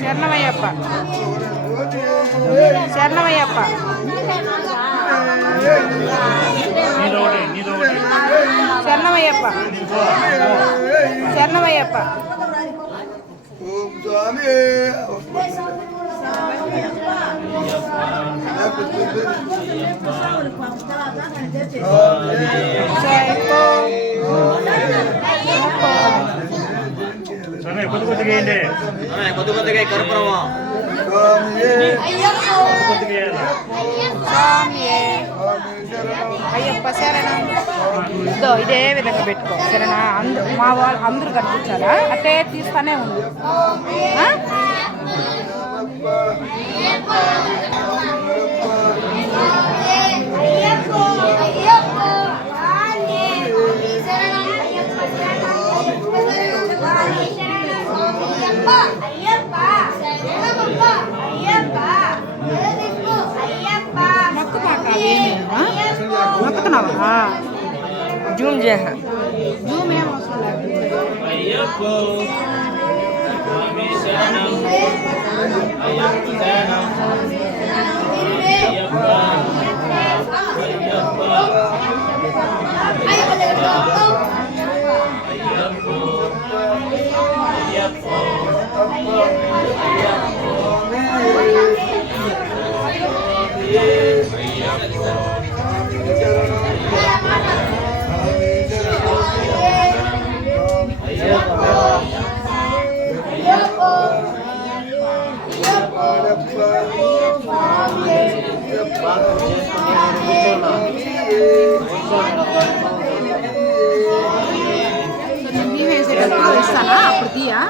శరణమయ్యప్ప శరణమయ్యప్ప శరణమయ్యప్ప శరణమయ్యప్ప ఓం స్వామి కొద్దిగా కర్పూరమా అయ్యప్ప శరణం. ఇదో ఇదే విధంగా పెట్టుకో సరేనా. మా వాళ్ళు అందరూ కనిపించాలా అంటే తీస్తానే ఉంది. మొక్కుతున్నావా? జూమ్ చేయ జూమ్ ఏం అవసరం ఇస్తానా అప్పుడు తీయా.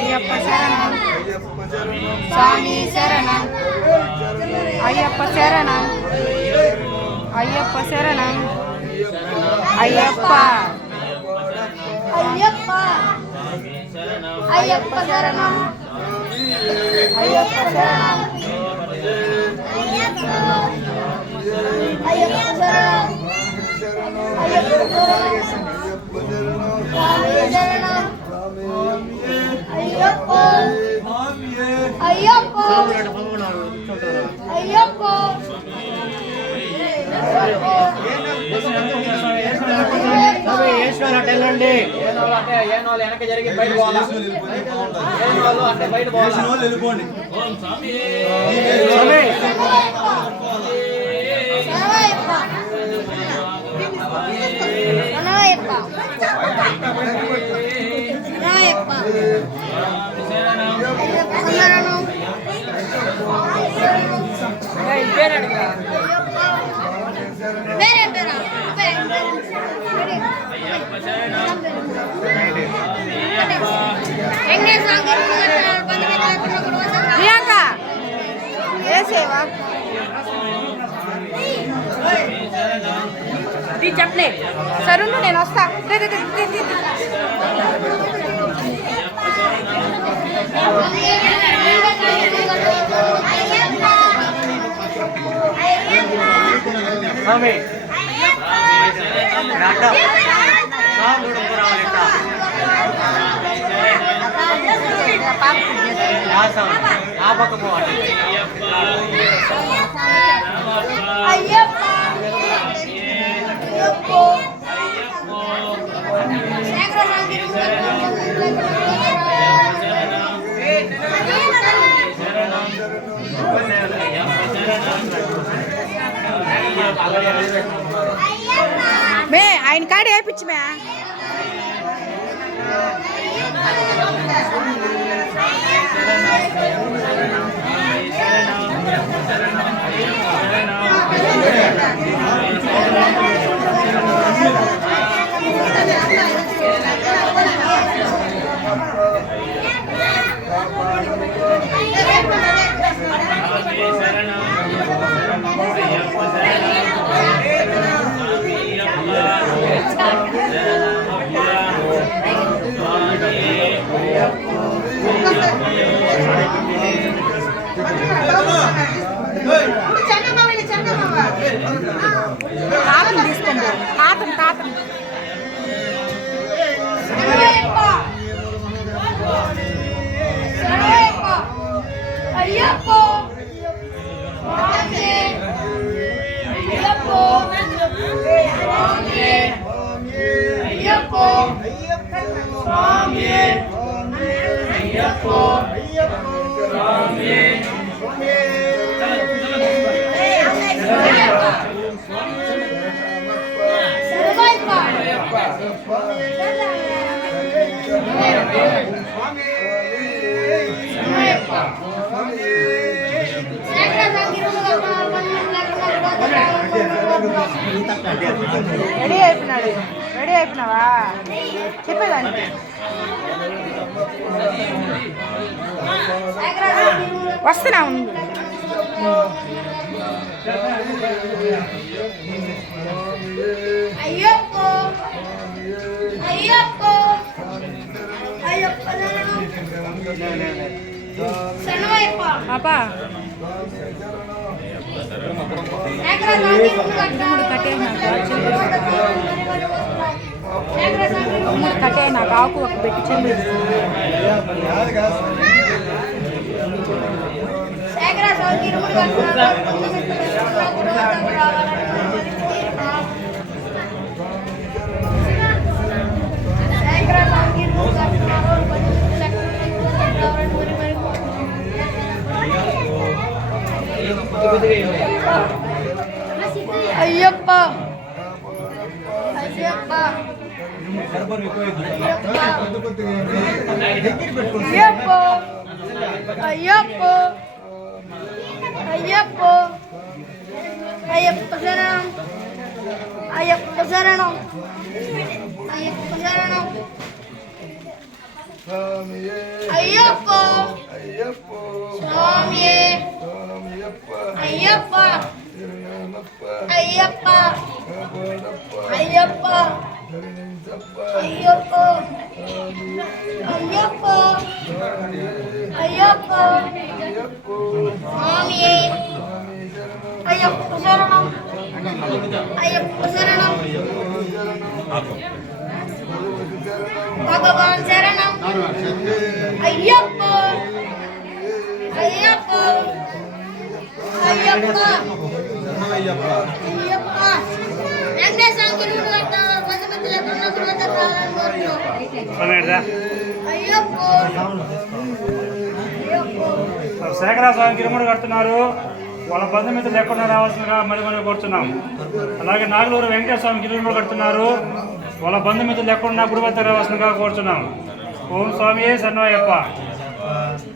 అయ్యప్ప శరణం స్వామి శరణం అయ్యప్ప శరణం అయ్యప్ప శరణం అయ్యప్ప అయ్యప్ప అయ్యప్ప శరణం అయ్యప్ప శరణం అయ్యప్ప శరణం అయ్యప్ప శరణం అయ్యప్ప అయ్యప్ప అయ్యప్ప వెళ్ళండి. వెనక జరిగి బయట పోవాలి. అంటే బయట పోవాలి. వెళ్ళిపోండి. చెప్పలే సరును నేను వస్తా. Amen. ఆ పక్క పోవాలి మే ఆయన కాడ వేయించు మే తాతను తీసుకోండి తాతను అయ్యప్పో రెడీ అయిపోయినావా చెప్పేదానికి వస్తున్నా ఉండు అయ్యప్పో అయ్యప్పో అయ్యప్ప శరణమయ్యప్ప పాపా కట్టేనాక ఆకు ఒక పెట్టి చెల్లి అయ్యప్ప అయ్యప్ప అయ్యప్ప అయ్యప్ప అయ్యప్ప శరణం అయ్యప్ప శరణం అయ్యప్ప శరణం అయ్యప్ప స్వామియే అయ్యప్ప అయ్యప్ప అయ్యప్ప అయ్యప్ప అయ్యప్ప అయ్యప్ప స్వామియే అయ్యప్ప శరణం అయ్యప్ప శరణం భగవాన్ శరణం అయ్యప్ప అయ్యప్ప అయ్యప్ప అయ్యప్ప వెంకటేశ్వర గిరుడు కట్టారు పసిమిత్రుల పుణ్యసుమత కాలం అయ్యప్ప శేఖరా స్వామి గిరుముడు కడుతున్నారు. వాళ్ళ బంధుమిత్రులు ఎక్కడ రావాల్సిందిగా మరి కోరుతున్నాం. అలాగే నాగలూరు వెంకటేశ్వర స్వామి గిరుముడు కడుతున్నారు. వాళ్ళ బంధుమిత్రులు ఎక్కడున్నా గుడి వద్ద రావాల్సిందిగా కోరుతున్నాం. ఓం స్వామి శరణమయ్యప్ప.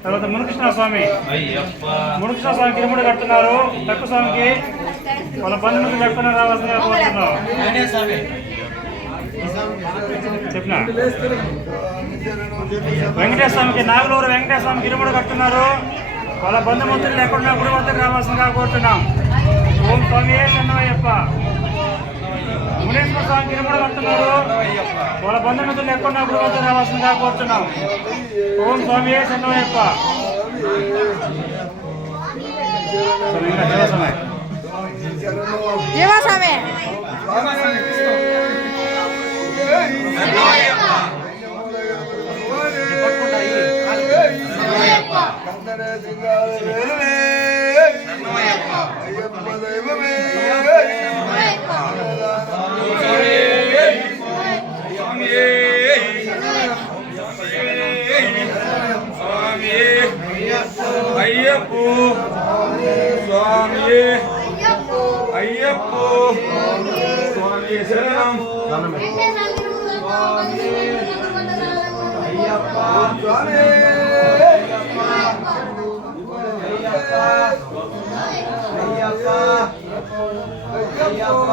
తర్వాత మునికృష్ణ స్వామి గిరుముడు కడుతున్నారు. తక్కువ స్వామికి వాళ్ళ బంధుమిత్రులు ఎక్కడ రావాల్సిందిగా కోరుతున్నాం. చెప్పిన వెంకటేశ్వర స్వామికి నాగలూరు వెంకటేశ్వర స్వామి గిరుముడు కడుతున్నారు. వాళ్ళ బంధుమిత్రులు ఎక్కడున్నా గుడి వద్దకు రావాల్సిందిగా కోరుతున్నాం. ఓం స్వామి శరణమయ్యప్ప. మునేశ్వర స్వామి గిరుముడు కడుతున్నారు. వాళ్ళ బంధుమిత్రులు ఎక్కడున్నా గుడి వద్దకు రావాల్సిందిగా కోరుతున్నాం. ఓం స్వామి శరణమయ్యప్ప. జీవాస్వామి అయ్యప్ప స్వామి అయ్యప్ప స్వామి శరణం అయ్యప్ప స్వామి అయ్యప్ప అయ్యప్ప